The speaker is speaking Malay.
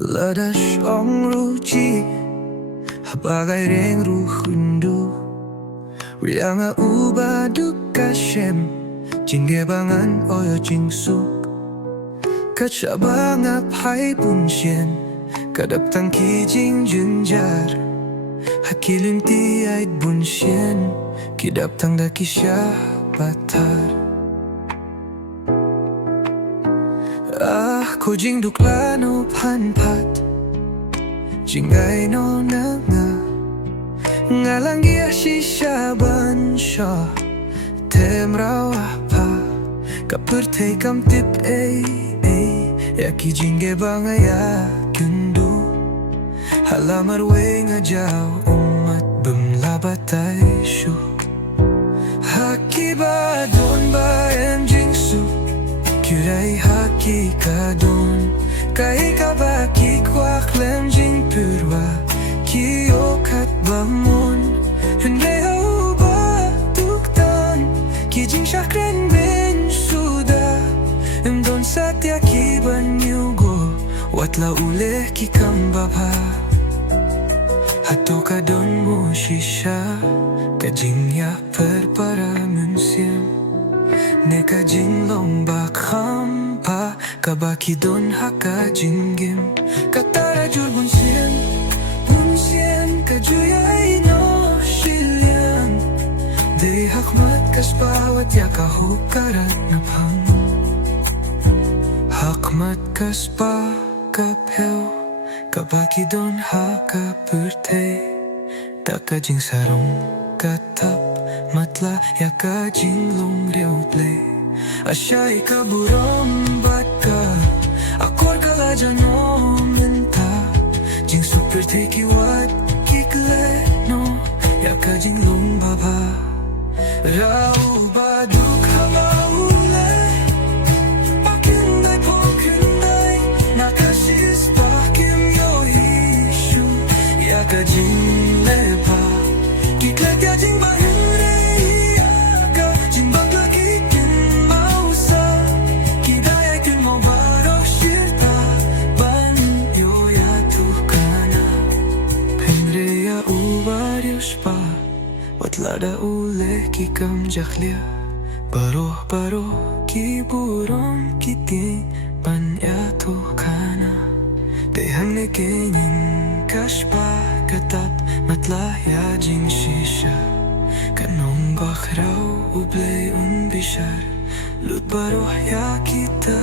Lada song ruji Habagai reng ruhundu Rianga ubadu kashem Jingge bangan oyo jingsuk Kacabanga pai punsien Kadap tangki jing junjar Hakilin ti ait bunsien Kidap tang daki syah batar Ko jing dukla no panpat Jingay no nanga Ngalang gia shisha bansha Temraw apa Kapurtay kam tip Yaki jingge bangaya kundu Halamar we ngajaw umat bemlabatay shu Haki ba don ba em jingsu Kuray haki ka don Kai ka ba ki kwak lem jing purwa Ki okat bamon Hende hau ba tuktan Ki jing shakren ben suda Em don satya ki ban yugo Watla uleh ki kambaba Hato ka don mo shisha Ka jing ya perpara munsiem Neka jing long bak hampa Kabaki don haka jinggim Katara jur bunsien Kajuyay no shilian Dey hakmat kaspawat yakahukaran napang Hakmat kaspa kaphew Kabaki don haka purte Taka jing sarong katap Matla yaka jing long reutle Asyai ka buram batka Akor kala jano menta Jing super teki wat kikle no Yaka jing long baba Rau baduk haba ule Pakindai pokindai Nakasis pakim yo hishu Yaka jing leba Kikle tia jing bahure Lada ule ki kam jakhlia Baroh ki burom kiting Pan ya to kana Dehang ne kenying kashpa katap Matla ya jing shisha Kanong bakraw ublay un bishar Lut baroh ya kita